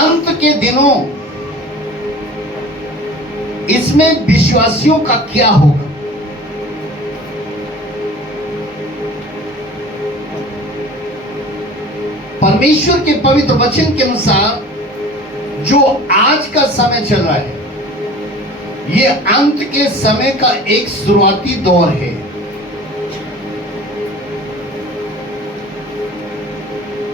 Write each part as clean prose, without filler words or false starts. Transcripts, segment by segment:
अंत के दिनों इसमें विश्वासियों का क्या होगा? परमेश्वर के पवित्र वचन के अनुसार जो आज का समय चल रहा है, ये अंत के समय का एक शुरुआती दौर है।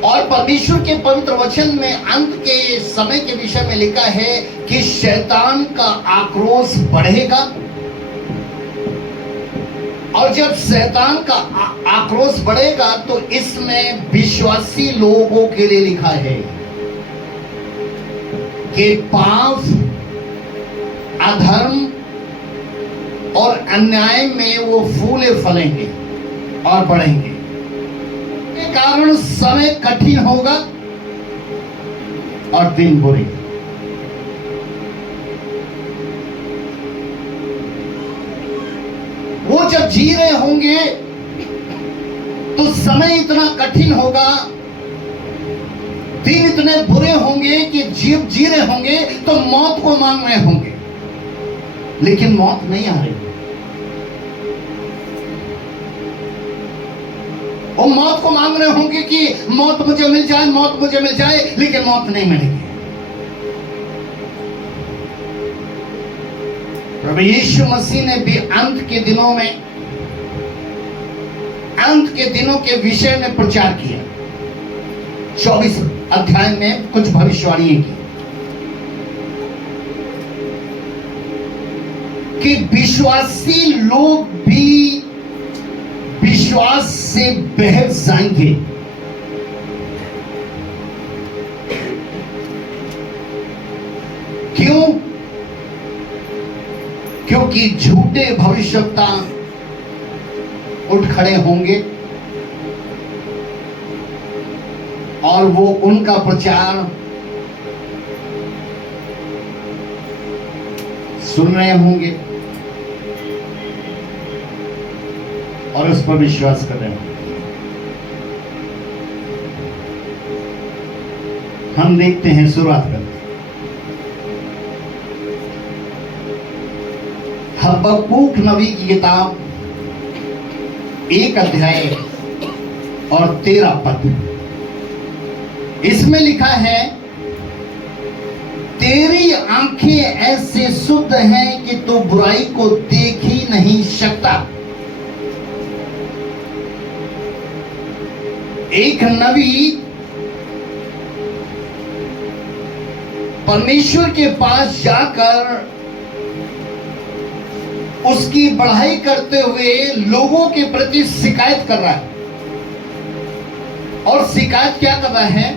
और परमेश्वर के पवित्र वचन में अंत के समय के विषय में लिखा है कि शैतान का आक्रोश बढ़ेगा। और जब शैतान का आक्रोश बढ़ेगा तो इसमें विश्वासी लोगों के लिए लिखा है कि पाप, अधर्म और अन्याय में वो फूले फलेंगे और बढ़ेंगे। के कारण समय कठिन होगा और दिन बुरे। वो जब जी रहे होंगे तो समय इतना कठिन होगा, दिन इतने बुरे होंगे कि जी रहे होंगे तो मौत को मांग रहे होंगे, लेकिन मौत नहीं आ रही। वो मौत को मांग रहे होंगे कि मौत मुझे मिल जाए, मौत मुझे मिल जाए, लेकिन मौत नहीं मिलेगी। प्रभु यीशु मसीह ने भी अंत के दिनों में, अंत के दिनों के विषय में प्रचार किया। 24 अध्याय में कुछ भविष्यवाणियां की कि विश्वासी लोग भी विश्वास से बहक जाएंगे। क्यों? क्योंकि झूठे भविष्यवक्ता उठ खड़े होंगे और वो उनका प्रचार सुन रहे होंगे और उस पर विश्वास कर रहे होंगे। हम देखते हैं, शुरुआत करते हैं। हबक्कूक नबी की किताब 1 अध्याय और 13 पद। इसमें लिखा है, तेरी आंखें ऐसे शुद्ध हैं कि तू बुराई को देख ही नहीं सकता। एक नबी परमेश्वर के पास जाकर उसकी बढ़ाई करते हुए लोगों के प्रति शिकायत कर रहा है। और शिकायत क्या कर रहा है?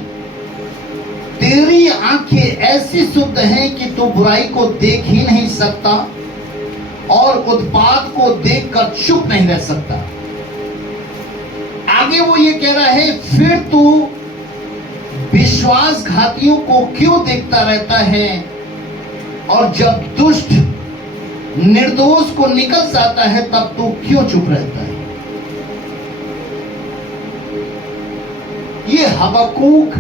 तेरी आंखें ऐसी शुद्ध हैं कि तू बुराई को देख ही नहीं सकता और उत्पात को देखकर चुप नहीं रह सकता। आगे वो ये कह रहा है, फिर तू विश्वासघातियों को क्यों देखता रहता है और जब दुष्ट निर्दोष को निकल जाता है तब तू क्यों चुप रहता है? ये हबक्कूक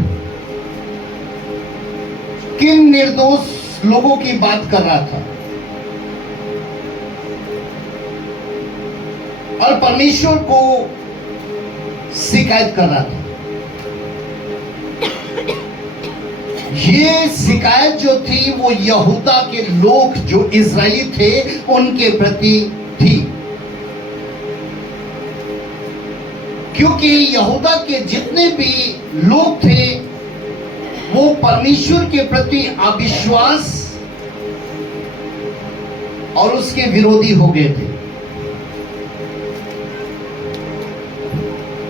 किन निर्दोष लोगों की बात कर रहा था? और परमेश्वर को शिकायत कर रहा था। ये शिकायत जो थी वो यहूदा के लोग जो इजरायली थे उनके प्रति थी, क्योंकि यहूदा के जितने भी लोग थे वो परमेश्वर के प्रति अविश्वास और उसके विरोधी हो गए थे।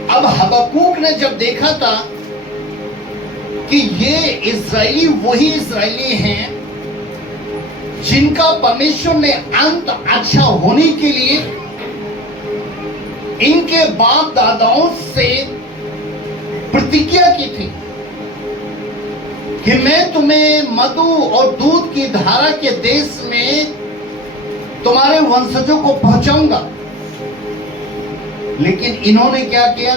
अब हबक्कूक ने जब देखा था कि ये इस्राएली वही इस्राएली हैं जिनका परमेश्वर ने अंत अच्छा होने के लिए इनके बाप दादाओं से प्रतिज्ञा की थी कि मैं तुम्हें मधु और दूध की धारा के देश में तुम्हारे वंशजों को पहुंचाऊंगा, लेकिन इन्होंने क्या किया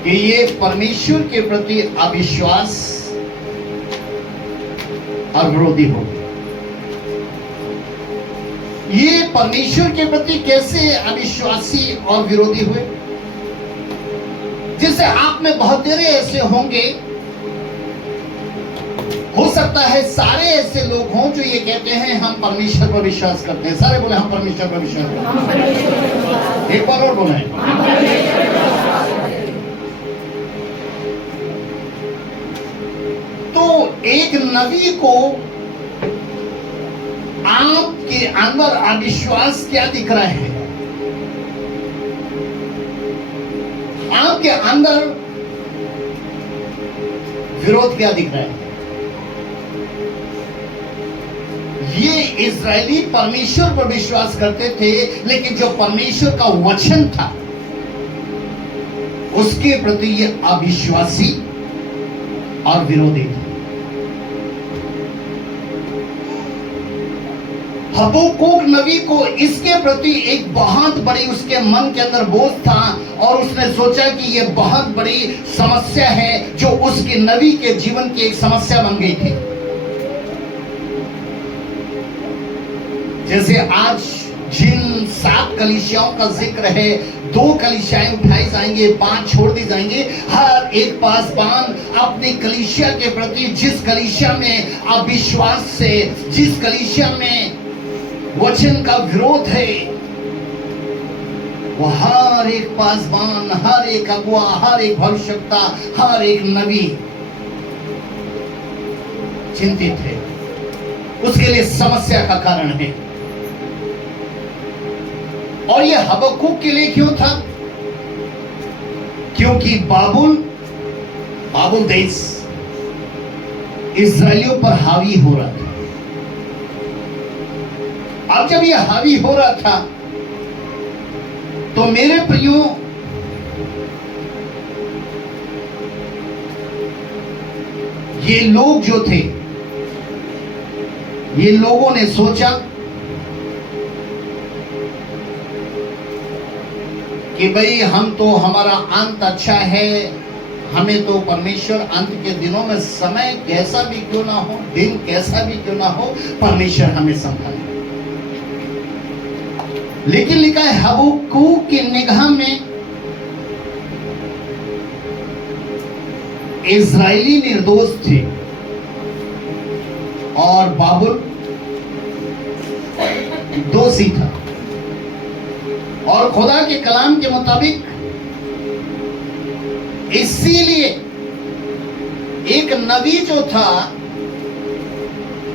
कि ये परमेश्वर के प्रति अविश्वास और विरोधी हो गए। ये परमेश्वर के प्रति कैसे अविश्वासी और विरोधी हुए? जिससे आप में बहुत तेरे ऐसे होंगे, हो सकता है सारे ऐसे लोग हों जो ये कहते हैं हम परमेश्वर पर विश्वास करते हैं। सारे बोले हम परमेश्वर पर विश्वास करते हैं। एक बार और बोले। तो एक नबी को आपके अंदर अविश्वास क्या दिख रहा है? आपके अंदर विरोध क्या दिख रहा है? ये इस्राएली परमेश्वर पर विश्वास करते थे, लेकिन जो परमेश्वर का वचन था उसके प्रति ये अविश्वासी और विरोधी थे। हबक्कूक नबी को इसके प्रति एक बहुत बड़ी उसके मन के अंदर बोझ था और उसने सोचा कि यह बहुत बड़ी समस्या है जो उसके नबी के जीवन की एक समस्या बन गई थी। जैसे आज जिन 7 कलीसियाओं का जिक्र है, 2 कलीसियाएं उठाई जाएंगे, 5 छोड़ दी जाएंगी। हर एक पासवान अपनी कलीसिया के प्रति, जिस कलीसिया में अविश्वास से, जिस कलीसिया में वचन का विरोध है, वो हर एक पासवान, हर एक अगुआ, हर एक भविष्यवक्ता, हर एक नबी चिंतित है। उसके लिए समस्या का कारण है। और ये हबक्कूक के लिए क्यों था? क्योंकि बाबुल देश इस्राएलियों पर हावी हो रहा था। अब जब ये हावी हो रहा था तो मेरे प्रियो, ये लोग जो थे, ये लोगों ने सोचा कि भाई हम तो, हमारा अंत अच्छा है, हमें तो परमेश्वर अंत के दिनों में, समय कैसा भी क्यों ना हो, दिन कैसा भी क्यों ना हो, परमेश्वर हमें संभाले। लेकिन लिखा है हबक्कूक की निगाह में इस्राएली निर्दोष थे और बाबुल दोषी था। और खुदा के कलाम के मुताबिक इसीलिए एक नबी जो था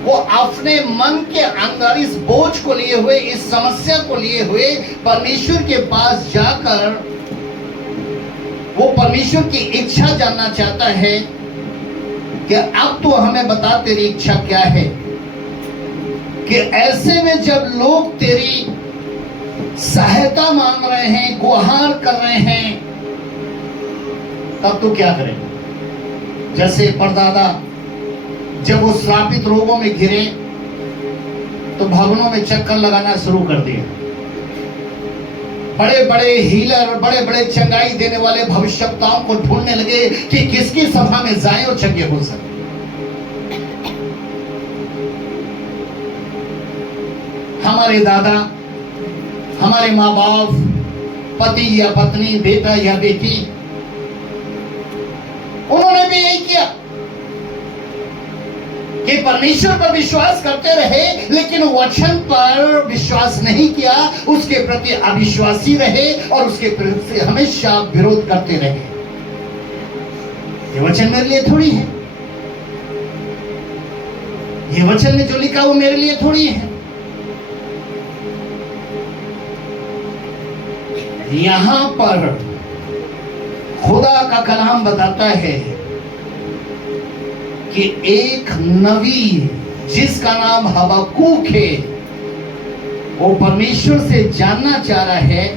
वो अपने मन के अंदर इस बोझ को लिए हुए, इस समस्या को लिए हुए परमेश्वर के पास जाकर वो परमेश्वर की इच्छा जानना चाहता है कि अब तो हमें बता तेरी इच्छा क्या है। कि ऐसे में जब लोग तेरी सहायता मांग रहे हैं, गुहार कर रहे हैं, तब तो क्या करें? जैसे परदादा जब वो श्रापित रोगों में घिरे तो भवनों में चक्कर लगाना शुरू कर दिए। बड़े बड़े हीलर, बड़े बड़े चंगाई देने वाले भविष्यवक्ताओं को ढूंढने लगे कि किसकी सभा में जाएं और चंगे हो सके। हमारे दादा, हमारे माँ बाप, पति या पत्नी, बेटा या बेटी, उन्होंने भी यही किया कि परमेश्वर पर विश्वास करते रहे, लेकिन वचन पर विश्वास नहीं किया, उसके प्रति अविश्वासी रहे और उसके प्रति हमेशा विरोध करते रहे। ये वचन मेरे लिए थोड़ी है, ये वचन में जो लिखा वो मेरे लिए थोड़ी है। यहां पर खुदा का कलाम बताता है कि एक नबी जिसका नाम हबक्कूक है, वो परमेश्वर से जानना चाह रहा है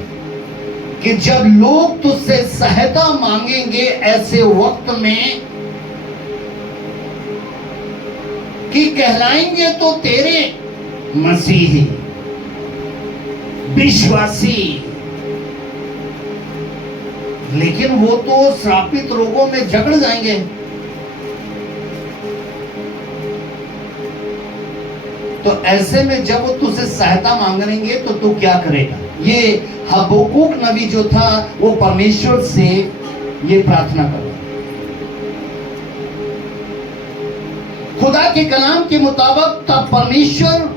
कि जब लोग तुझसे सहायता मांगेंगे ऐसे वक्त में, कि कहलाएंगे तो तेरे मसीही, विश्वासी, लेकिन वो तो श्रापित रोगों में जकड़ जाएंगे। तो ऐसे में जब वो तुझसे सहायता मांगेंगे तो तू क्या करेगा? ये हबक्कूक नबी जो था वो परमेश्वर से ये प्रार्थना कर रहा। खुदा के कलाम के मुताबिक तब परमेश्वर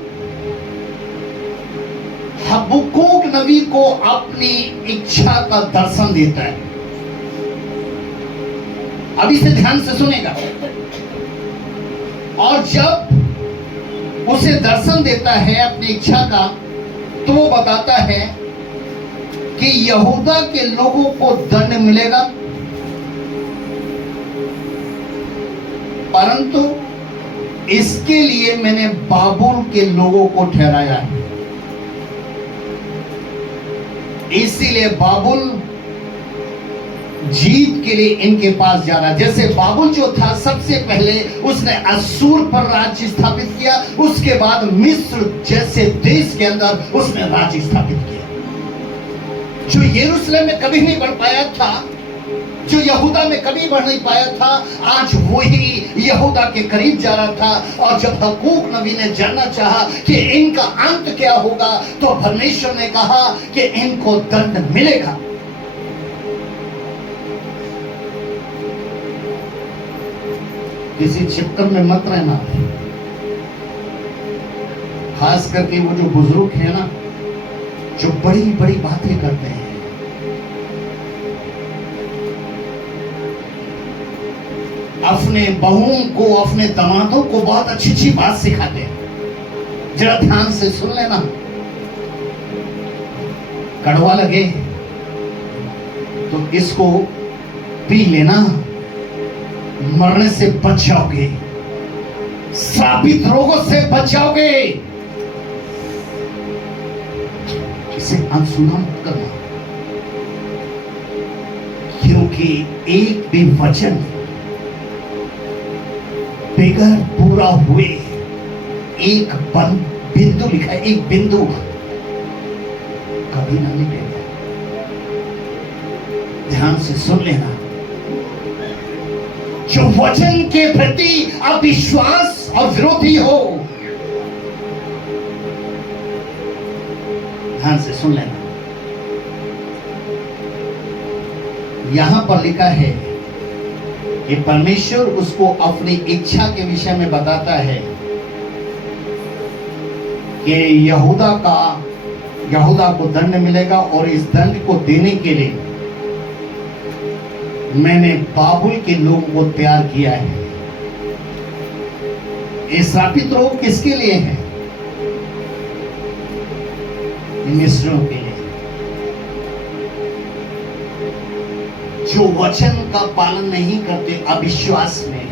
हबक्कूक नबी को अपनी इच्छा का दर्शन देता है। अब इसे ध्यान से सुनेगा। और जब उसे दर्शन देता है अपनी इच्छा का, तो वो बताता है कि यहूदा के लोगों को दंड मिलेगा, परंतु इसके लिए मैंने बाबुल के लोगों को ठहराया है। इसीलिए बाबुल जीत के लिए इनके पास जा रहा है। जैसे बाबुल जो था सबसे पहले उसने असूर पर राज्य स्थापित किया, उसके बाद मिस्र जैसे देश के अंदर उसने राज्य स्थापित किया। जो यरूशलेम में कभी नहीं बढ़ पाया था, जो यहूदा में कभी बढ़ नहीं पाया था, आज वही यहूदा के करीब जा रहा था। और जब हबक्कूक नबी ने जानना चाहा कि इनका अंत क्या होगा, तो परमेश्वर ने कहा कि इनको दंड मिलेगा। किसी चिपकर में मत रहना। खास करके वो जो बुजुर्ग है ना, जो बड़ी बड़ी बातें करते हैं, अपने बहुओं को, अपने दामादों को बहुत अच्छी अच्छी बात सिखाते हैं। जरा ध्यान से सुन लेना। कड़वा लगे तो इसको पी लेना, मरने से बच जाओगे, श्रापित रोगों से बच जाओगे। इसे अनसुना मत करना, क्योंकि एक भी वचन बगैर पूरा हुए, एक बिंदु लिखा है, एक बिंदु कभी ना मिटेगा। ध्यान से सुन लेना। जो वचन के प्रति अविश्वास और विरोधी हो, ध्यान से सुन लेना। यहां पर लिखा है कि परमेश्वर उसको अपनी इच्छा के विषय में बताता है कि यहूदा को दंड मिलेगा, और इस दंड को देने के लिए मैंने बाबुल के लोगों को तैयार किया है। ये श्रापित रोग किसके लिए है? मिस्रियों के लिए, जो वचन का पालन नहीं करते, अविश्वास में।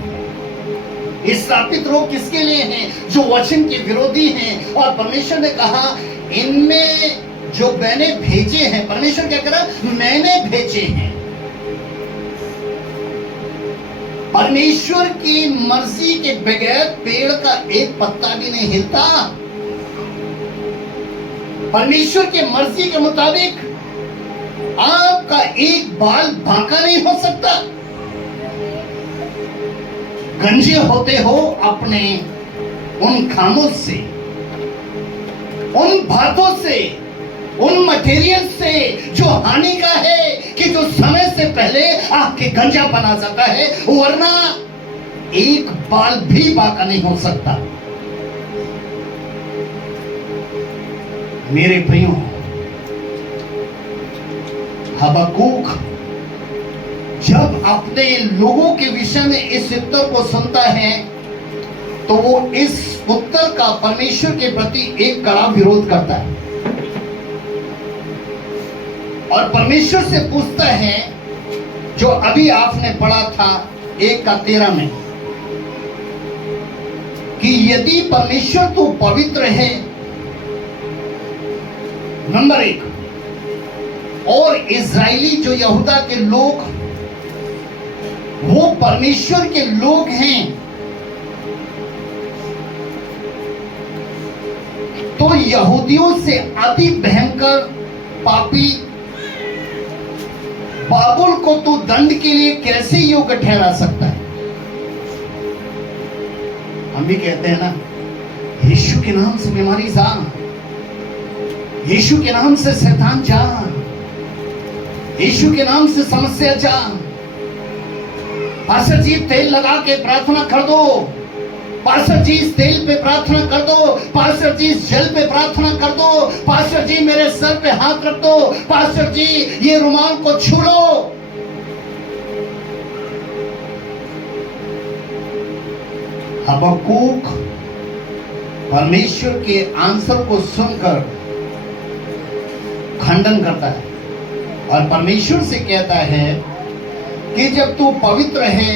ये श्रापित रोग किसके लिए हैं? जो वचन के विरोधी हैं। और परमेश्वर ने कहा इनमें जो मैंने भेजे हैं, परमेश्वर क्या करा? मैंने भेजे हैं। परमेश्वर की मर्जी के बगैर पेड़ का एक पत्ता भी नहीं हिलता। परमेश्वर की मर्जी के मुताबिक आपका एक बाल बांका नहीं हो सकता। गंजे होते हो अपने उन खामों से, उन बातों से, उन मटेरियल से जो हानि का है, कि जो समय से पहले आपके गंजा बना सकता है, वरना एक बाल भी बांका नहीं हो सकता। मेरे प्रियो, हबक्कूक जब अपने लोगों के विषय में इस उत्तर को सुनता है, तो वो इस उत्तर का परमेश्वर के प्रति एक कड़ा विरोध करता है और परमेश्वर से पूछता है, जो अभी आपने पढ़ा था 1:13 में, कि यदि परमेश्वर तो पवित्र है, नंबर 1, और इजरायली जो यहूदा के लोग वो परमेश्वर के लोग हैं, तो यहूदियों से अति भयंकर पापी बाबुल को तो दंड के लिए कैसे योग्य ठहरा सकता है? हम भी कहते हैं ना, यीशु के नाम से बीमारी जा, यीशु के नाम से शैतान जा, यीशु के नाम से समस्या जा। पास्टर जी तेल लगा के प्रार्थना कर दो, पास्टर जी इस तेल पे प्रार्थना कर दो, पास्टर जी इस जल पे प्रार्थना कर दो, पास्टर जी मेरे सर पे हाथ रख दो, पास्टर जी ये रुमाल को छू लो। हबक्कूक परमेश्वर के आंसर को सुनकर खंडन करता है और परमेश्वर से कहता है कि जब तू पवित्र है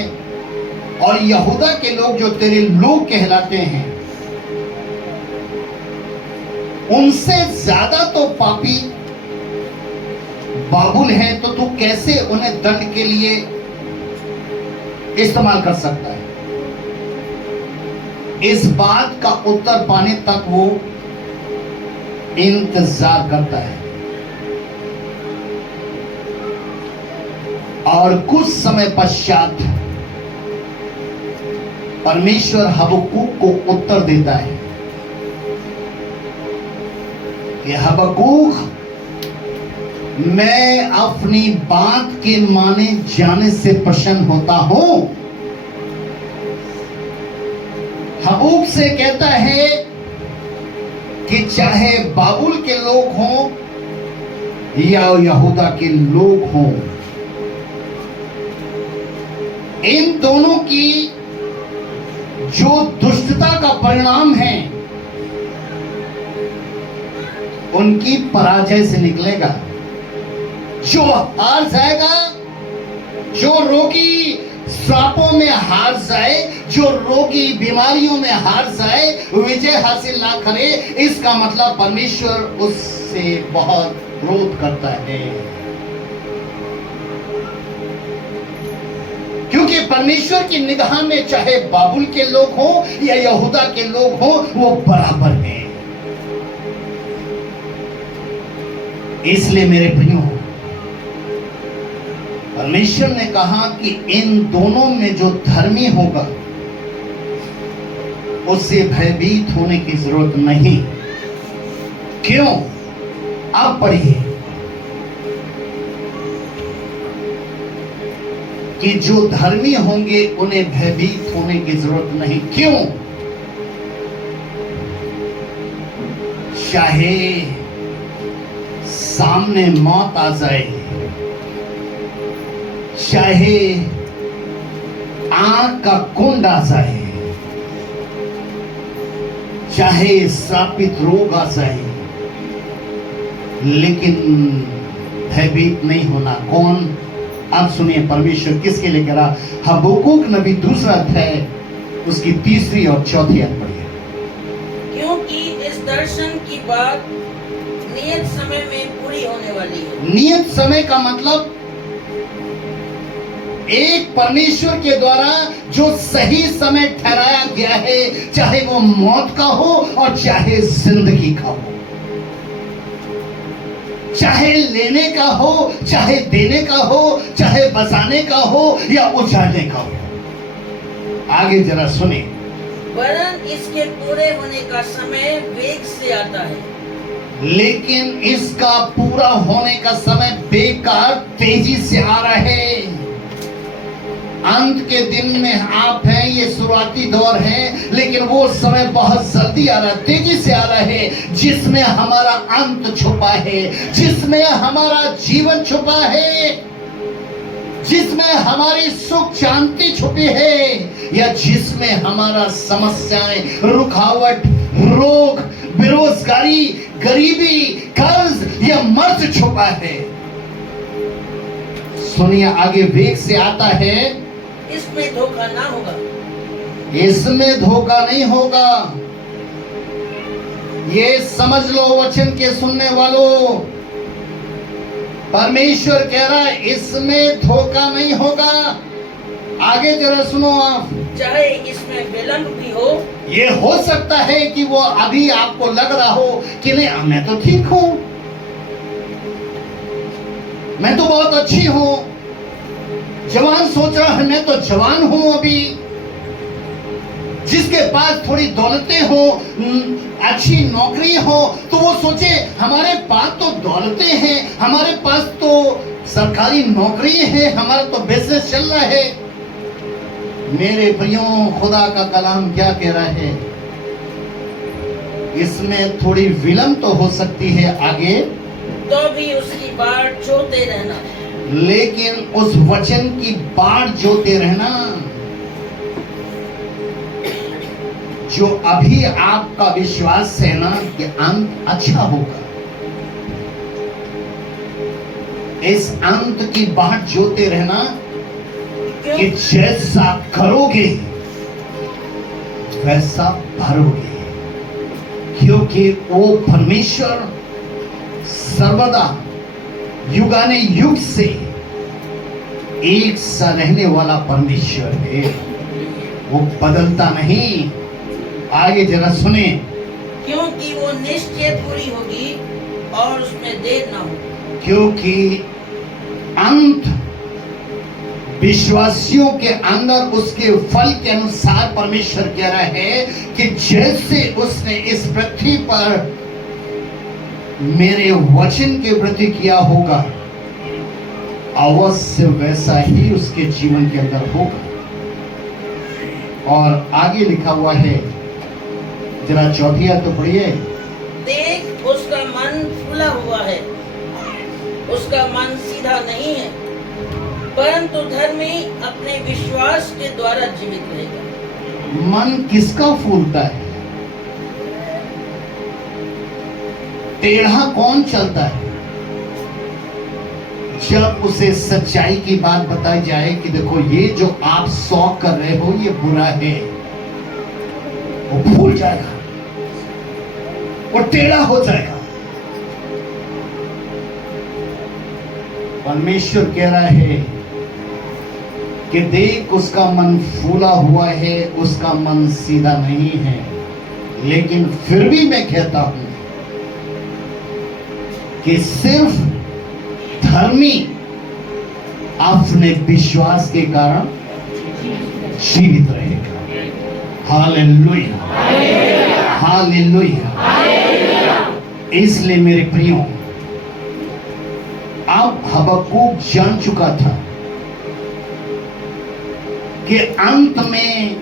और यहूदा के लोग जो तेरे लोग कहलाते हैं उनसे ज्यादा तो पापी बाबुल है, तो तू कैसे उन्हें दंड के लिए इस्तेमाल कर सकता है? इस बात का उत्तर पाने तक वो इंतजार करता है और कुछ समय पश्चात परमेश्वर हबक्कूक को उत्तर देता है कि हबक्कूक, मैं अपनी बात के माने जाने से प्रसन्न होता हूं। हबक्कूक से कहता है कि चाहे बाबुल के लोग हों या यहूदा के लोग हों, इन दोनों की जो दुष्टता का परिणाम है उनकी पराजय से निकलेगा। जो हार जाएगा, जो रोगी श्रापों में हार जाए, जो रोगी बीमारियों में हार जाए, विजय हासिल ना करे, इसका मतलब परमेश्वर उससे बहुत क्रोध करता है। क्योंकि परमेश्वर की निगाह में चाहे बाबुल के लोग हों या यहूदा के लोग हों, वो बराबर हैं। इसलिए मेरे प्रियो, परमेश्वर ने कहा कि इन दोनों में जो धर्मी होगा उससे भयभीत होने की जरूरत नहीं। क्यों? आप पढ़िए कि जो धर्मी होंगे उन्हें भयभीत होने की जरूरत नहीं। क्यों? चाहे सामने मौत आ जाए, चाहे आंख का कुंड आ जाए, चाहे श्रापित रोग आ जाए, लेकिन भयभीत नहीं होना। कौन? अब सुनिए परमेश्वर किसके लिए कह रहा। हबक्कूक नबी 2 अध्याय उसकी 3 और 4 आयत पढ़िए। क्योंकि इस दर्शन की बात नियत समय में पूरी होने वाली है। नियत समय का मतलब एक परमेश्वर के द्वारा जो सही समय ठहराया गया है, चाहे वो मौत का हो और चाहे जिंदगी का हो, चाहे लेने का हो, चाहे देने का हो, चाहे बचाने का हो या उजाड़ने का हो। आगे जरा सुने। वरन इसके पूरे होने का समय वेग से आता है, लेकिन इसका पूरा होने का समय बेकार तेजी से आ रहा है। अंत के दिन में आप हैं, ये शुरुआती दौर है, लेकिन वो समय बहुत जल्दी आ रहा है, तेजी से आ रहा है, जिसमें हमारा अंत छुपा है, जिसमें हमारा जीवन छुपा है, जिसमें हमारी सुख शांति छुपी है, या जिसमें हमारा समस्याएं, रुकावट, रोग, बेरोजगारी, गरीबी, कर्ज या मर्ज छुपा है। सुनिए आगे, वेग से आता है, इसमें धोखा ना होगा। इसमें धोखा नहीं होगा। ये समझ लो वचन के सुनने वालों, परमेश्वर कह रहा है इसमें धोखा नहीं होगा। आगे जरा सुनो आप। चाहे इसमें विलंब भी हो, ये हो सकता है कि वो अभी आपको लग रहा हो कि नहीं, मैं तो ठीक हूं, मैं तो बहुत अच्छी हूं। जवान सोच रहा है मैं तो जवान हूं, अभी जिसके पास थोड़ी दौलतें हो, अच्छी नौकरी हो, तो वो सोचे हमारे पास तो दौलतें हैं, हमारे पास तो सरकारी नौकरी है, हमारा तो बिजनेस चल रहा है। मेरे प्रियो, खुदा का कलाम क्या कह रहा है? इसमें थोड़ी विलंब तो हो सकती है आगे, तो भी उसकी बाट जोते रहना, लेकिन उस वचन की बाट जोते रहना। जो अभी आपका विश्वास है ना कि अंत अच्छा होगा, इस अंत की बाट जोते रहना कि जैसा करोगे वैसा भरोगे, क्योंकि वो परमेश्वर सर्वदा युगाने युग से एक सा रहने वाला परमेश्वर है, वो बदलता नहीं। आगे जरा सुने, क्योंकि वो निश्चय पूरी होगी और उसमें देर ना हो। क्योंकि अंत विश्वासियों के अंदर उसके फल के अनुसार परमेश्वर कह रहा है कि जैसे उसने इस पृथ्वी पर मेरे वचन के प्रति किया होगा, अवश्य वैसा ही उसके जीवन के अंदर होगा। और आगे लिखा हुआ है, जरा चौथी आयत तो पढ़िए। देख, उसका मन फूला हुआ है, उसका मन सीधा नहीं है, परंतु धर्मी अपने विश्वास के द्वारा जीवित रहेगा। मन किसका फूलता है? टेढ़ा कौन चलता है? जब उसे सच्चाई की बात बताई जाए कि देखो ये जो आप शौक कर रहे हो ये बुरा है, वो भूल जाएगा, वो टेढ़ा हो जाएगा। परमेश्वर कह रहा है कि देख, उसका मन फूला हुआ है, उसका मन सीधा नहीं है, लेकिन फिर भी मैं कहता हूं कि सिर्फ धर्मी अपने विश्वास के कारण जीवित रहेगा। Hallelujah, hallelujah. इसलिए मेरे प्रियो, अब हबक्कूक जान चुका था कि अंत में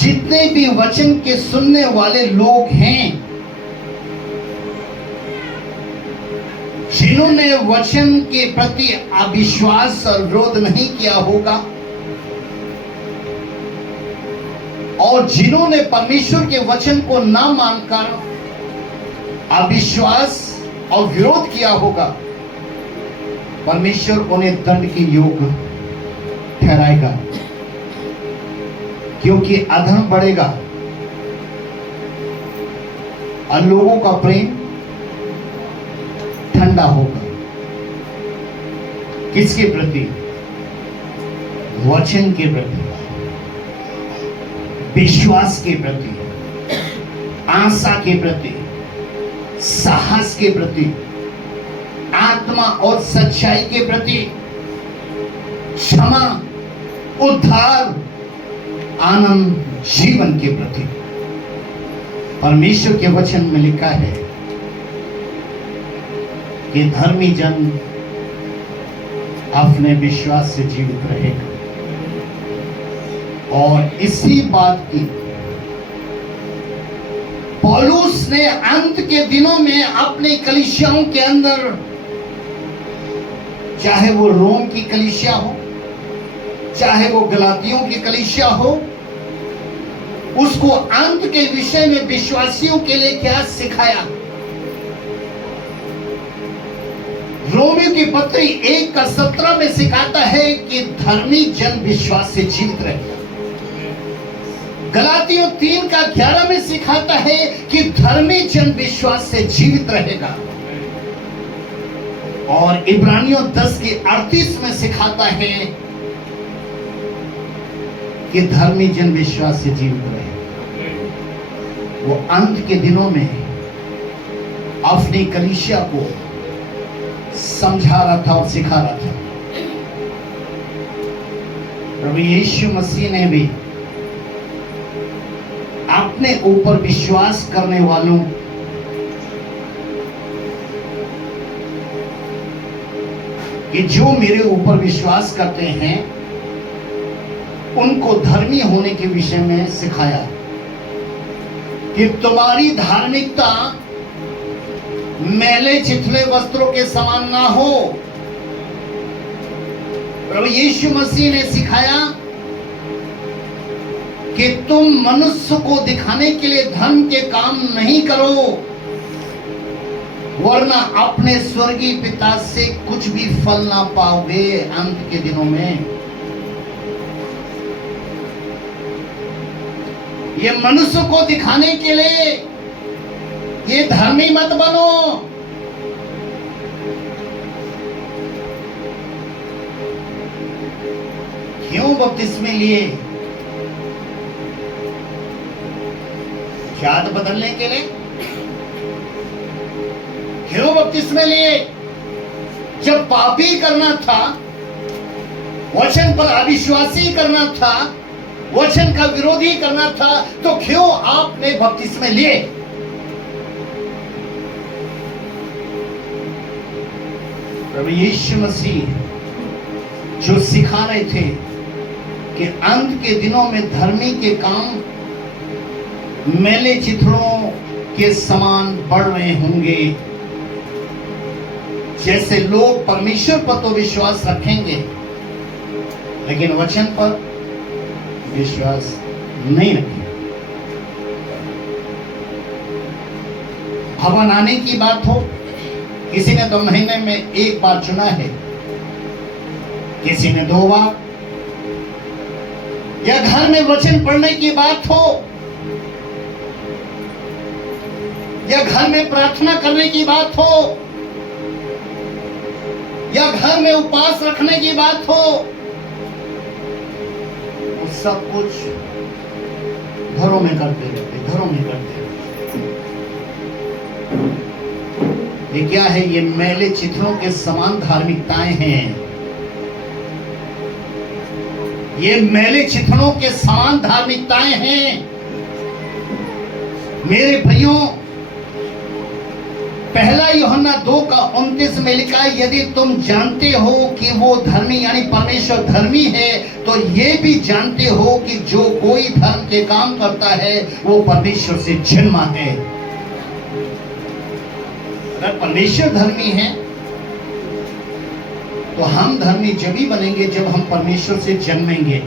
जितने भी वचन के सुनने वाले लोग हैं, जिन्होंने वचन के प्रति अविश्वास और विरोध नहीं किया होगा, और जिन्होंने परमेश्वर के वचन को ना मानकर अविश्वास और विरोध किया होगा, परमेश्वर उन्हें दंड के योग्य ठहराएगा, क्योंकि अधर्म बढ़ेगा और लोगों का प्रेम ठंडा होगा। किसके प्रति? वचन के प्रति, विश्वास के प्रति, आशा के प्रति, साहस के प्रति, आत्मा और सच्चाई के प्रति, क्षमा, उद्धार, आनंद, जीवन के प्रति। परमेश्वर के वचन में लिखा है कि धर्मी जन अपने विश्वास से जीवित रहेगा। और इसी बात की पौलुस ने अंत के दिनों में अपनी कलीसियाओं के अंदर, चाहे वो रोम की कलीसिया हो, चाहे वो गलातियों की कलीसिया हो, उसको अंत के विषय में विश्वासियों के लिए क्या सिखाया। रोमियो की पत्री 1:17 में सिखाता है कि धर्मी जन विश्वास से जीवित रहेगा। गलातियों 3:11 में सिखाता है कि धर्मी जन विश्वास से जीवित रहेगा। और इब्रानियों 10:38 में सिखाता है कि धर्मी जन विश्वास से जीवित रहेगा। वो अंत के दिनों में अपनी कलीसिया को समझा रहा था और सिखा रहा था। प्रभु यीशु मसीह ने भी अपने ऊपर विश्वास करने वालों कि जो मेरे ऊपर विश्वास करते हैं उनको धर्मी होने के विषय में सिखाया कि तुम्हारी धार्मिकता मैले चिथले वस्त्रों के समान ना हो। प्रभु यीशु मसीह ने सिखाया कि तुम मनुष्य को दिखाने के लिए धर्म के काम नहीं करो, वरना अपने स्वर्गीय पिता से कुछ भी फल ना पाओगे अंत के दिनों में। ये मनुष्य को दिखाने के लिए ये धर्मी मत बनो। क्यों बपतिस्मे लिए? जात बदलने के लिए? क्यों बपतिस्मे लिए? जब पापी करना था, वचन पर अविश्वासी करना था, वचन का विरोधी करना था, तो क्यों आपने बपतिस्मे लिए? प्रभु यीशु मसीह जो सिखा रहे थे कि अंत के दिनों में धर्मी के काम मैले चिथड़ों के समान बढ़ रहे होंगे। जैसे लोग परमेश्वर पर तो विश्वास रखेंगे लेकिन वचन पर विश्वास नहीं रखेंगे। भवन आने की बात हो, किसी ने तो महीने में एक बार चुना है, किसी ने 2 बार, या घर में वचन पढ़ने की बात हो, या घर में प्रार्थना करने की बात हो, या घर में उपवास रखने की बात हो, वो सब कुछ घरों में करते रहते, घरों में करते रहते। ये क्या है? ये मैले चित्रों के समान धार्मिकताएं हैं। ये मैले चित्रों के समान धार्मिकताएं हैं। मेरे भाइयों, 1 यूहन्ना 2:29 में लिखा है, यदि तुम जानते हो कि वो धर्मी यानी परमेश्वर धर्मी है, तो ये भी जानते हो कि जो कोई धर्म के काम करता है वो परमेश्वर से जन्मा है। अगर परमेश्वर धर्मी है तो हम धर्मी जब भी बनेंगे जब हम परमेश्वर से जन्मेंगे।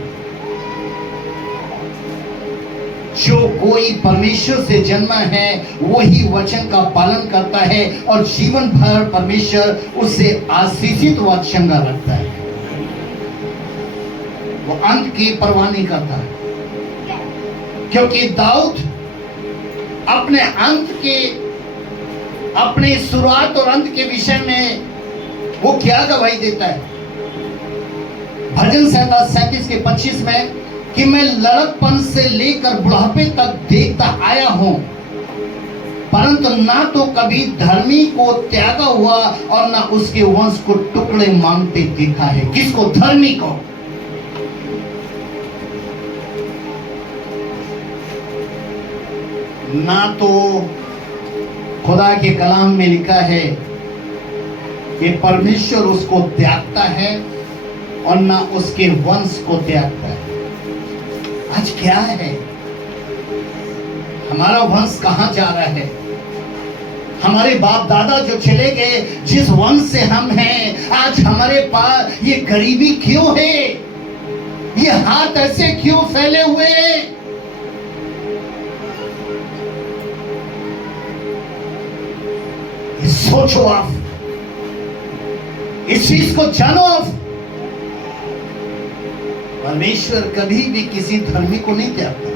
जो कोई परमेश्वर से जन्मा है वही वचन का पालन करता है और जीवन भर परमेश्वर उसे आशीषित व चंगा रखता है। वो अंत की परवाह नहीं करता, क्योंकि दाऊद अपने अंत के, अपने शुरुआत और अंत के विषय में वो क्या गवाही देता है? भजन 37:25 में कि मैं लड़कपन से लेकर बुढ़ापे तक देखता आया हूं, परंतु ना तो कभी धर्मी को त्यागा हुआ और ना उसके वंश को टुकड़े मांगते देखा है। किसको? धर्मी को। ना तो खुदा के कलाम में लिखा है कि परमेश्वर उसको त्यागता है और ना उसके वंश को त्यागता है। आज क्या है? हमारा वंश कहां जा रहा है? हमारे बाप दादा जो चले गए, जिस वंश से हम हैं, आज हमारे पास ये गरीबी क्यों है? ये हाथ ऐसे क्यों फैले हुए हैं? सोचो आप, इस चीज को जानो आप। परमेश्वर कभी भी किसी धर्मी को नहीं त्यागता।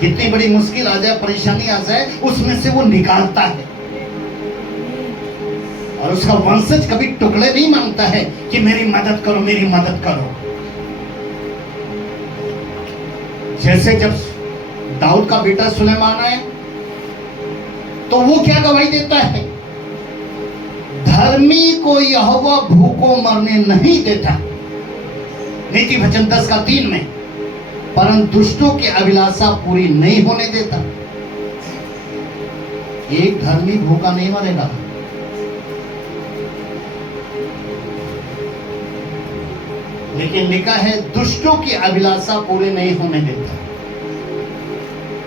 कितनी बड़ी मुश्किल आ जाए, परेशानी आ जाए, उसमें से वो निकालता है। और उसका वंशज कभी टुकड़े नहीं मांगता है कि मेरी मदद करो, मेरी मदद करो। जैसे जब दाऊद का बेटा सुलेमान है तो वो क्या गवाही देता है? धर्मी को यहोवा भूखों मरने नहीं देता। नीति वचन 10:3 में परंतु दुष्टों की अभिलाषा पूरी नहीं होने देता। एक धर्मी भूखा नहीं मरेगा। लेकिन लिखा है दुष्टों की अभिलाषा पूरी नहीं होने देता।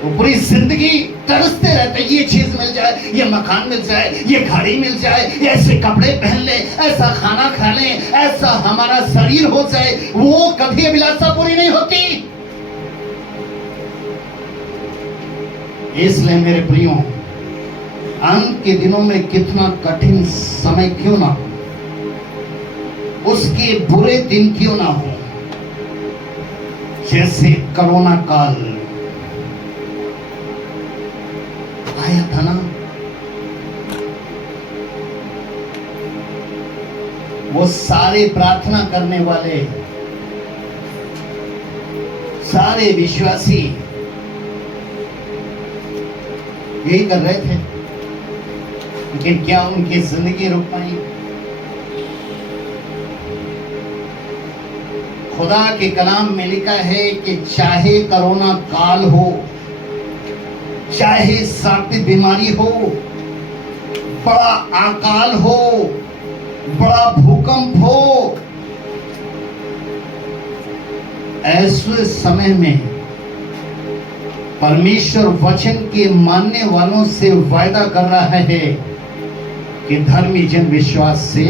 वो पूरी जिंदगी तरसते रहते, ये चीज मिल जाए, ये मकान मिल जाए, ये गाड़ी मिल जाए, ऐसे कपड़े पहन ले, ऐसा खाना खा ले, ऐसा हमारा शरीर हो जाए। वो कभी अभिलाषा पूरी नहीं होती। इसलिए मेरे प्रियो, अंत के दिनों में कितना कठिन समय क्यों ना हो, उसके बुरे दिन क्यों ना हो, जैसे कोरोना काल आया था ना, वो सारे प्रार्थना करने वाले, सारे विश्वासी यही कर रहे थे, लेकिन क्या उनकी जिंदगी रुक पाई? खुदा के कलाम में लिखा है कि चाहे कोरोना काल हो, चाहे सांपी बीमारी हो, बड़ा अकाल हो, बड़ा भूकंप हो, ऐसे समय में परमेश्वर वचन के मानने वालों से वायदा कर रहा है कि धर्मी जन विश्वास से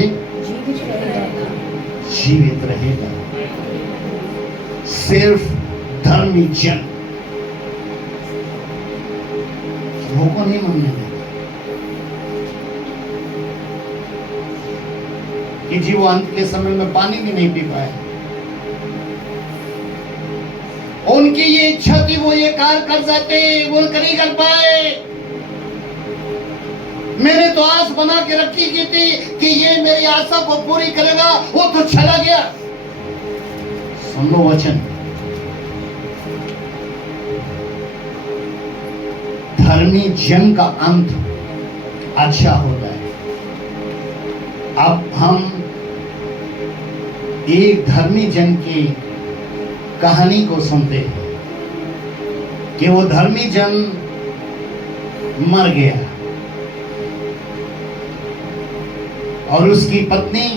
जीवित रहेगा। सिर्फ धर्मी जन, लोगों नहीं मानने देगा कि जी वो अंत के समय में पानी भी नहीं पी पाए। उनकी ये इच्छा थी, वो ये कार्य कर जाते, वो नहीं कर पाए। मैंने तो आस बना के रखी की थी कि ये मेरी आशा को पूरी करेगा, वो तो चला गया। सुन लो वचन, धर्मी जन का अंत अच्छा होता है। अब हम एक धर्मी जन की कहानी को सुनते हैं कि वो धर्मी जन मर गया और उसकी पत्नी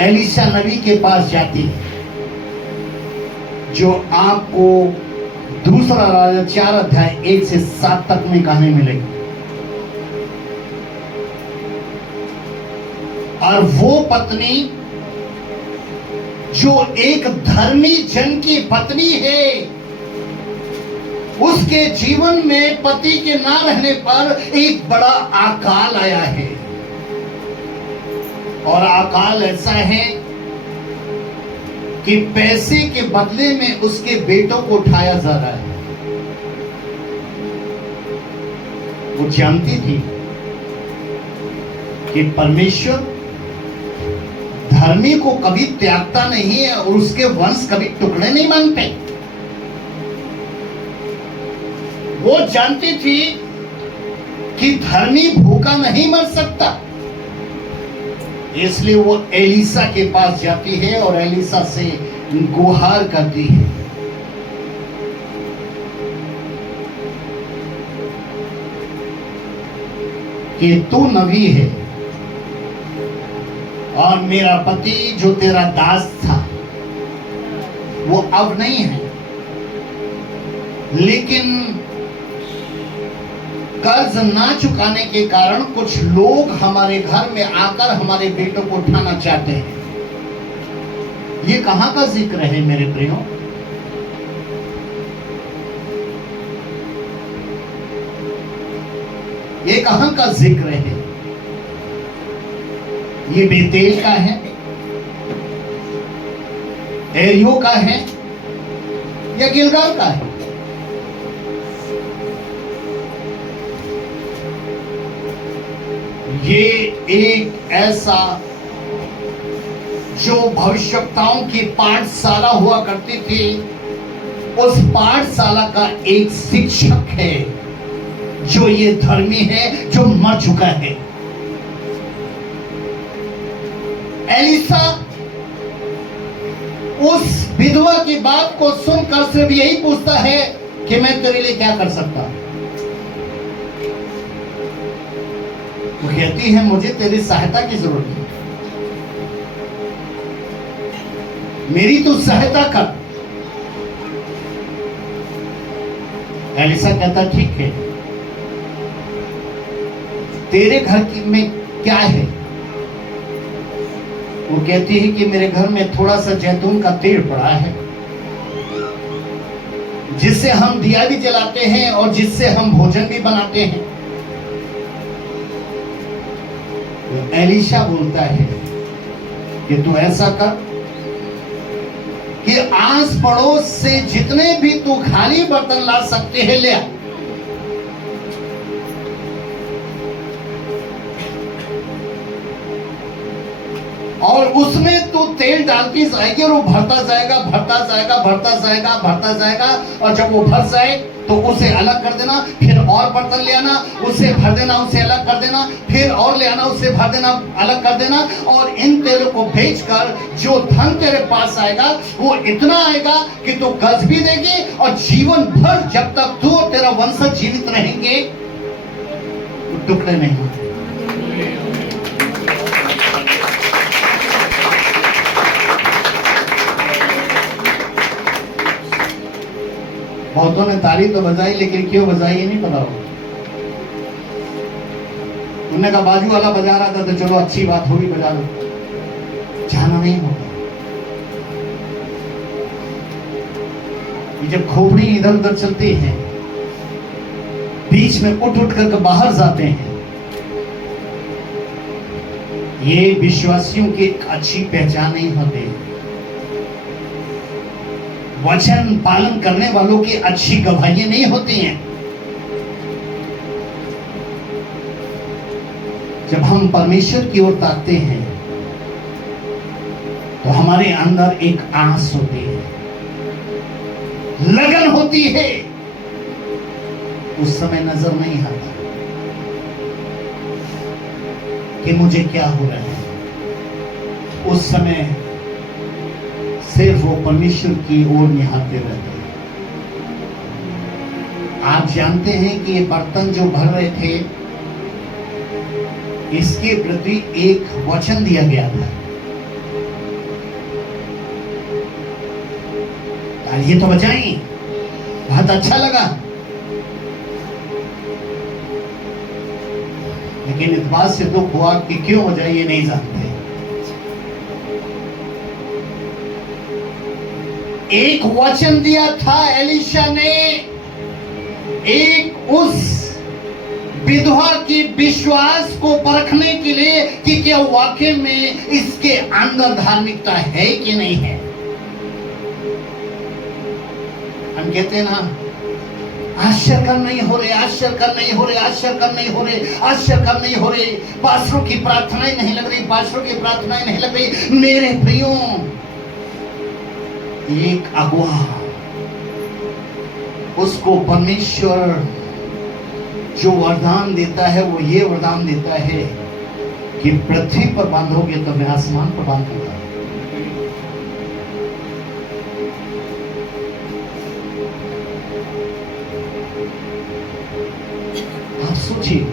एलिशा नबी के पास जाती है, जो आपको दूसरा राजा 4 अध्याय 1 से 7 तक में कहानी मिलेगी। और वो पत्नी जो एक धर्मी जन की पत्नी है, उसके जीवन में पति के ना रहने पर एक बड़ा अकाल आया है। और अकाल ऐसा है कि पैसे के बदले में उसके बेटों को उठाया जा रहा है। वो जानती थी कि परमेश्वर धर्मी को कभी त्यागता नहीं है और उसके वंश कभी टुकड़े नहीं मांगते। वो जानती थी कि धर्मी भूखा नहीं मर सकता, इसलिए वो एलिशा के पास जाती है और एलिशा से गुहार करती है। कि तू नबी है और मेरा पति जो तेरा दास था वो अब नहीं है, लेकिन कर्ज ना चुकाने के कारण कुछ लोग हमारे घर में आकर हमारे बेटों को उठाना चाहते हैं। ये कहां का जिक्र है मेरे प्रियो? ये कहां का जिक्र है? ये बेतेल का है, एरियो का है या गिलगाल का है? ये एक ऐसा जो भविष्यवक्ताओं की पाठशाला हुआ करती थी, उस पाठशाला का एक शिक्षक है जो ये धर्मी है, जो मर चुका है। एलिशा उस विधवा की बात को सुनकर सिर्फ यही पूछता है कि मैं तेरे लिए क्या कर सकता हूं। वो कहती है मुझे तेरी सहायता की जरूरत है, मेरी तू सहायता कर। एलिसा कहता ठीक है, तेरे घर में क्या है? वो कहती है कि मेरे घर में थोड़ा सा जैतून का तेल पड़ा है, जिससे हम दिया भी जलाते हैं और जिससे हम भोजन भी बनाते हैं। तो एलिशा बोलता है कि तू ऐसा कर कि आस पड़ोस से जितने भी तू खाली बर्तन ला सकते हैं ले आ। और उसमें तो तेल डालती जाएगी और वो भरता जाएगा, भरता जाएगा, भरता जाएगा, भरता जाएगा। और जब वो भर जाए तो उसे अलग कर देना, फिर और बर्तन ले आना, उसे भर देना, उसे अलग कर देना, फिर और ले आना, उसे भर देना, अलग कर देना। और इन तेलों को बेचकर जो धन तेरे पास आएगा वो इतना आएगा कि तू कर्ज भी देगी और जीवन भर जब तक तू और तेरा वंशज जीवित रहेंगे तो टुकड़े नहीं होंगे। बहुतों ने ताली तो बजाई, लेकिन क्यों बजाई ये नहीं पता होगा। उन्होंने कहा बाजू वाला बजा रहा था तो चलो अच्छी बात होगी, बजा लो। जाना नहीं होगा। जब खोपड़ी इधर उधर चलती है, बीच में उठ उठ करके बाहर जाते हैं, ये विश्वासियों की एक अच्छी पहचान नहीं होती। वचन पालन करने वालों की अच्छी गवाही नहीं होती हैं। जब हम परमेश्वर की ओर ताकते हैं तो हमारे अंदर एक आस होती है, लगन होती है। उस समय नजर नहीं आता कि मुझे क्या हो रहा है। उस समय सिर्फ वो परमेश्वर की ओर निहारते रहते हैं। आप जानते हैं कि ये बर्तन जो भर रहे थे, इसके प्रति एक वचन दिया गया था। तालियां तो बजाई, बहुत अच्छा लगा। लेकिन इस बात से दुख हुआ कि क्यों बजाई ये नहीं जानते। एक वचन दिया था एलिशा ने, एक उस विधवा की विश्वास को परखने के लिए कि क्या वाकई में इसके अंदर धार्मिकता है कि नहीं है। हम कहते हैं ना, आश्चर्य कर नहीं हो रहे, आश्चर्य कर नहीं हो रहे, आश्चर्य कर नहीं हो रहे, आश्चर्य कर नहीं हो रहे। पास्टरों की प्रार्थनाएं नहीं लग रही, पास्टरों की प्रार्थनाएं नहीं लग रही। मेरे प्रियो, एक अगुआ, उसको परमेश्वर जो वरदान देता है वो ये वरदान देता है कि पृथ्वी पर बांधोगे तो मैं आसमान पर बांधूंगा। आप सोचिए,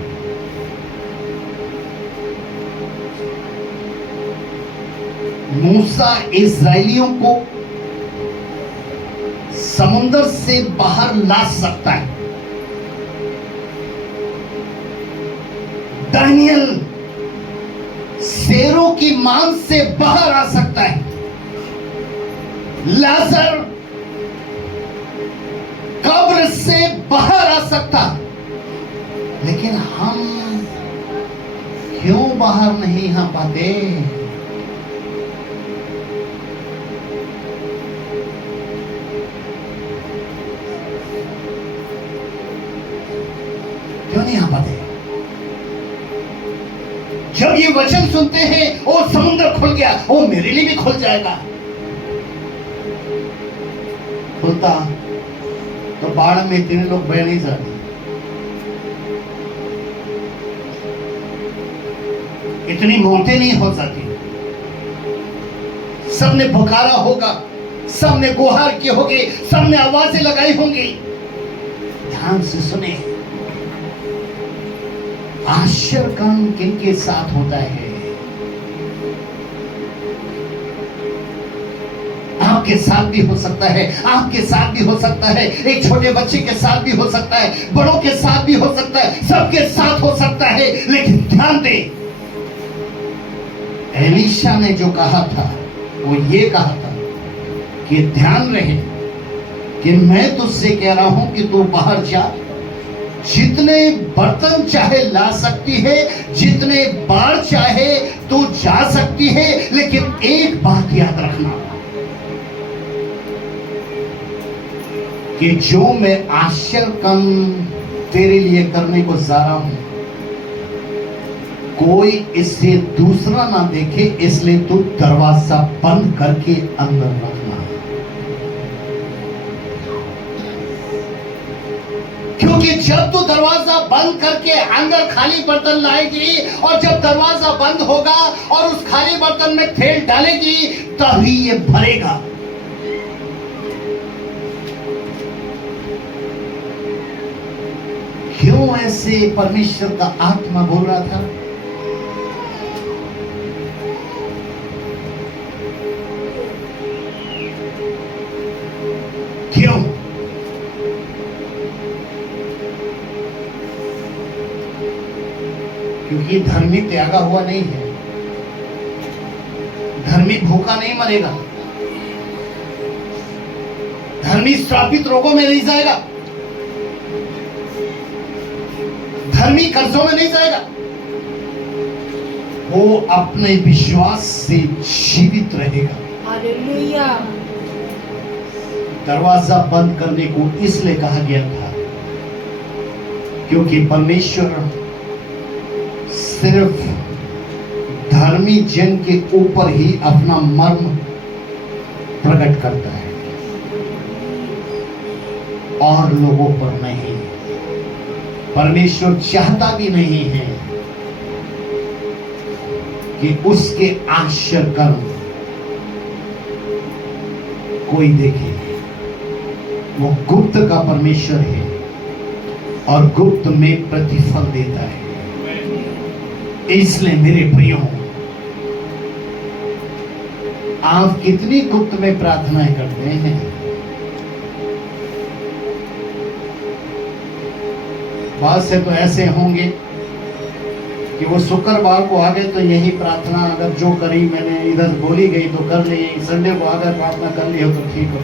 मूसा इस्राएलियों को समुद्र से बाहर ला सकता है। दानियल शेरों की मांस से बाहर आ सकता है। लाजर कब्र से बाहर आ सकता, लेकिन हम क्यों बाहर नहीं आ पाते? क्यों नहीं आ पाते? जब ये वचन सुनते हैं, ओ समुद्र खुल गया, ओ मेरे लिए भी खुल जाएगा। खुलता तो बाढ़ में इतने लोग बह नहीं जाते, इतनी मौतें नहीं हो जाती। सबने पुकारा होगा, सबने गुहार की होगी, सबने आवाजें लगाई होंगी। ध्यान से सुने, आश्चर्य काम किनके साथ होता है? आपके साथ भी हो सकता है, आपके साथ भी हो सकता है, एक छोटे बच्चे के साथ भी हो सकता है, बड़ों के साथ भी हो सकता है, सबके साथ हो सकता है। लेकिन ध्यान दें, एलीशा ने जो कहा था वो ये कहा था कि ध्यान रहे कि मैं तुझसे कह रहा हूं कि तू बाहर जा, जितने बर्तन चाहे ला सकती है, जितने बार चाहे तू जा सकती है, लेकिन एक बात याद रखना कि जो मैं आश्चर्य काम तेरे लिए करने को जा रहा हूं, कोई इससे दूसरा ना देखे, इसलिए तू दरवाजा बंद करके अंदर रखना। क्योंकि जब तू दरवाजा बंद करके अंदर खाली बर्तन लाएगी और जब दरवाजा बंद होगा और उस खाली बर्तन में तेल डालेगी तभी ये भरेगा। क्यों ऐसे परमेश्वर का आत्मा बोल रहा था? क्यों? क्योंकि धर्मी त्यागा हुआ नहीं है, धर्मी भूखा नहीं मरेगा, धर्मी श्रापित रोगों में नहीं जाएगा, धर्मी कर्जों में नहीं जाएगा। वो अपने विश्वास से जीवित रहेगा। हालेलुया। दरवाजा बंद करने को इसलिए कहा गया था क्योंकि परमेश्वर सिर्फ धर्मी जन के ऊपर ही अपना मर्म प्रकट करता है और लोगों पर नहीं। परमेश्वर चाहता भी नहीं है कि उसके आश्चर्य कर्म कोई देखे। वो गुप्त का परमेश्वर है और गुप्त में प्रतिफल देता है। इसलिए मेरे प्रियो, आप कितनी गुप्त में प्रार्थनाएं करते हैं? बहुत से तो ऐसे होंगे कि वो शुक्रवार को आ गए तो यही प्रार्थना अगर जो करी मैंने इधर बोली गई तो कर ली, संडे को अगर प्रार्थना कर ली हो तो ठीक हो,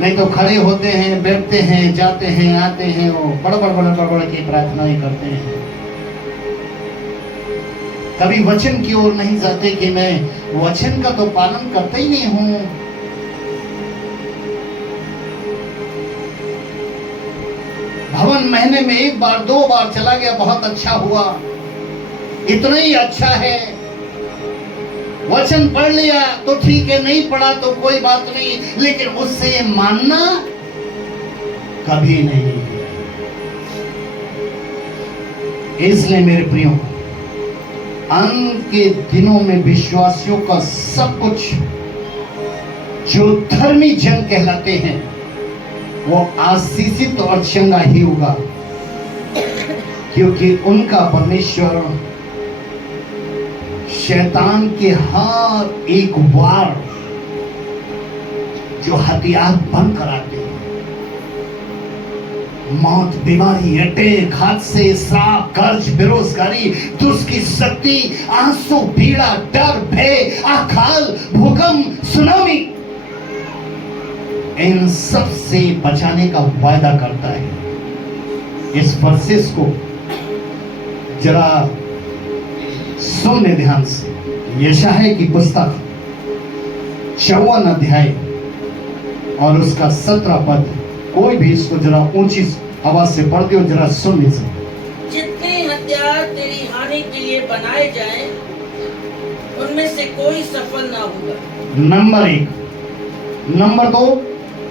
नहीं तो खड़े होते हैं, बैठते हैं, जाते हैं, आते हैं, वो बड़ की प्रार्थनाएं करते हैं। कभी वचन की ओर नहीं जाते कि मैं वचन का तो पालन करता ही नहीं हूं। भवन महीने में एक बार दो बार चला गया, बहुत अच्छा हुआ, इतना ही अच्छा है। वचन पढ़ लिया तो ठीक है, नहीं पढ़ा तो कोई बात नहीं, लेकिन उससे मानना कभी नहीं। इसलिए मेरे प्रियो, अंत के दिनों में विश्वासियों का सब कुछ जो धर्मी जन कहलाते हैं वो आशीषित और चंगा ही होगा, क्योंकि उनका परमेश्वर शैतान के हर एक वार जो हथियार बंद कराते हैं, मौत, बीमारी, अटैक, हादसे, श्राप, कर्ज, बेरोजगारी, दुष्ट की शक्ति, आंसू, पीड़ा, डर, भय, अकाल, भूकंप, सुनामी, इन सब से बचाने का वायदा करता है। इस वर्सेस को जरा सुन ले ध्यान से। यशायाह की पुस्तक 54 अध्याय और उसका 17 पद, कोई भी इसको जरा ऊंची आवाज से पढ़ दो, जरा सुन लीजिए। जितने हथियार तेरी हानि के लिए बनाए जाएं, उनमें से कोई सफल ना होगा। नंबर 1। नंबर 2,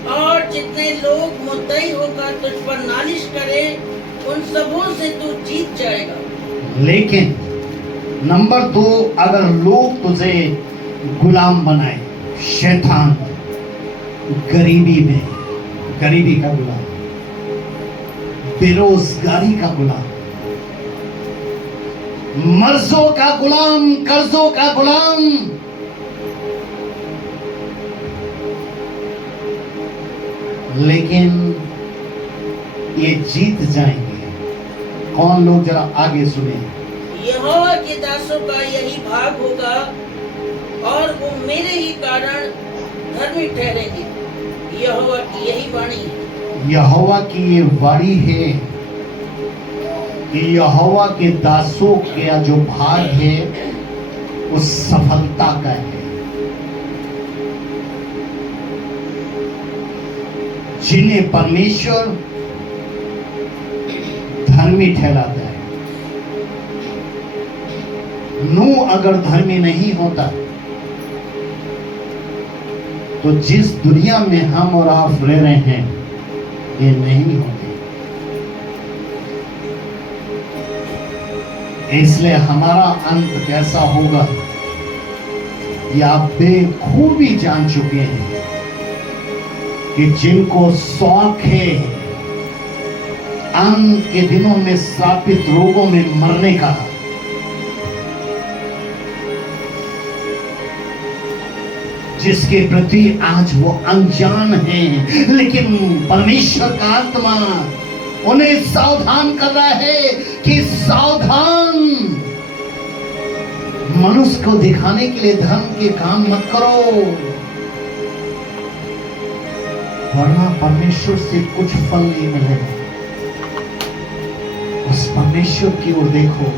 और जितने लोग मुद्दई होकर तुझ पर नालिश करें, उन सबों से तू जीत जाएगा। लेकिन नंबर 2, अगर लोग तुझे गुलाम बनाए, शैतान गरीबी में, गरीबी का गुलाम, बेरोजगारी का गुलाम, मर्जों का गुलाम, कर्जों का गुलाम, लेकिन ये जीत जाएंगे। कौन लोग, जरा आगे सुने। यहोवा के दासों का यही भाग होगा और वो मेरे ही कारण धर्मी ठहरेंगे। यहोवा की यही वाणी है। यहोवा की ये वाणी है कि यहोवा के दासों का जो भाग है वो सफलता का है। जिन्हें परमेश्वर धर्मी ठहराता है। नूह अगर धर्मी नहीं होता तो जिस दुनिया में हम और आप रह रहे हैं ये नहीं होते। इसलिए हमारा अंत कैसा होगा ये आप बेखूबी जान चुके हैं कि जिनको शौक है अंत के दिनों में श्रापित रोगों में मरने का, जिसके प्रति आज वो अनजान हैं, लेकिन परमेश्वर का आत्मा उन्हें सावधान कर रहा है कि सावधान, मनुष्य को दिखाने के लिए धर्म के काम मत करो, वरना परमेश्वर से कुछ फल नहीं मिलेगा। उस परमेश्वर की ओर देखो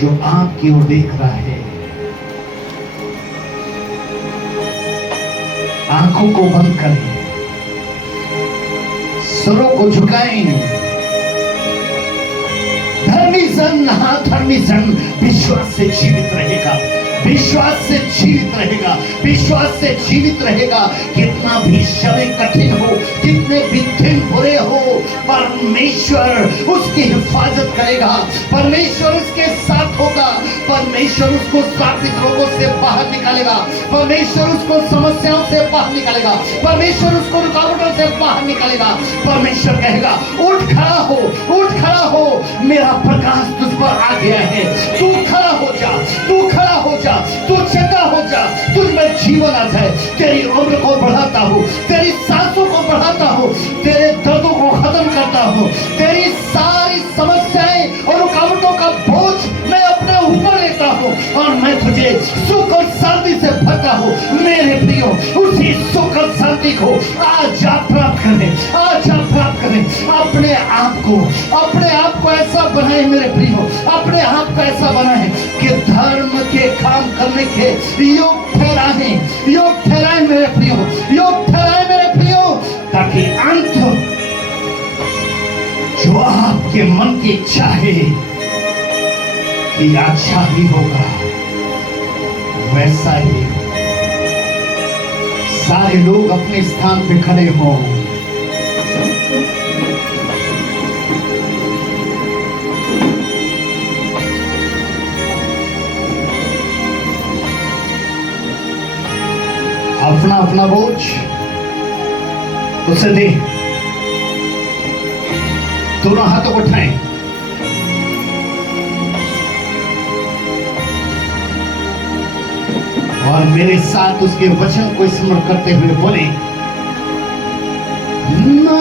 जो आपकी ओर देख रहा है। आंखों को बंद करें, सरों को झुकाएं। धर्मी जन, हाँ धर्मी जन विश्वास से जीवित रहेगा, विश्वास से जीवित रहेगा, विश्वास से जीवित रहेगा। कितना भी समय कठिन हो, कितने भी दिन बुरे हो, परमेश्वर उसकी हिफाजत करेगा, परमेश्वर उसके साथ होगा, परमेश्वर उसको श्रापित रोगों से बाहर निकालेगा, परमेश्वर उसको समस्याओं से बाहर निकालेगा, परमेश्वर उसको रुकावटों से बाहर निकालेगा। परमेश्वर कहेगा उठ खड़ा हो, उठ खड़ा हो, मेरा प्रकाश तुझ पर आ गया है, तू खड़ा हो जा, तू खड़ा हो जा, तू चंगा हो जा, तुझ में जीवन आ जाए। तेरी उम्र को बढ़ाता हूँ, तेरी सांसों को बढ़ाता हूँ, तेरे दर्दों को खत्म करता हूँ, तेरी सारी समस्याएं और रुकावटों का बोझ मैं अपने ऊपर लेता हूँ और मैं तुझे सुख और शांति से भरता हूँ। मेरे प्रियो, उसी सुख और शांति को आज आप प्राप्त करें, आज आप प्राप्त करें। अपने आप को ऐसा बनाए मेरे प्रियो, अपने आप को ऐसा बनाए कि धर्म के काम करने के योग ठहराए मेरे प्रियो, योग ठहराए मेरे प्रियो, ताकि अंत जो आपके मन की इच्छा है कि अच्छा ही होगा वैसा ही। सारे लोग अपने स्थान पे खड़े हों। अपना अपना बोझ उसे दे, दोनों हाथों को उठाएं। और मेरे साथ उसके वचन को स्मरण करते हुए बोले, ना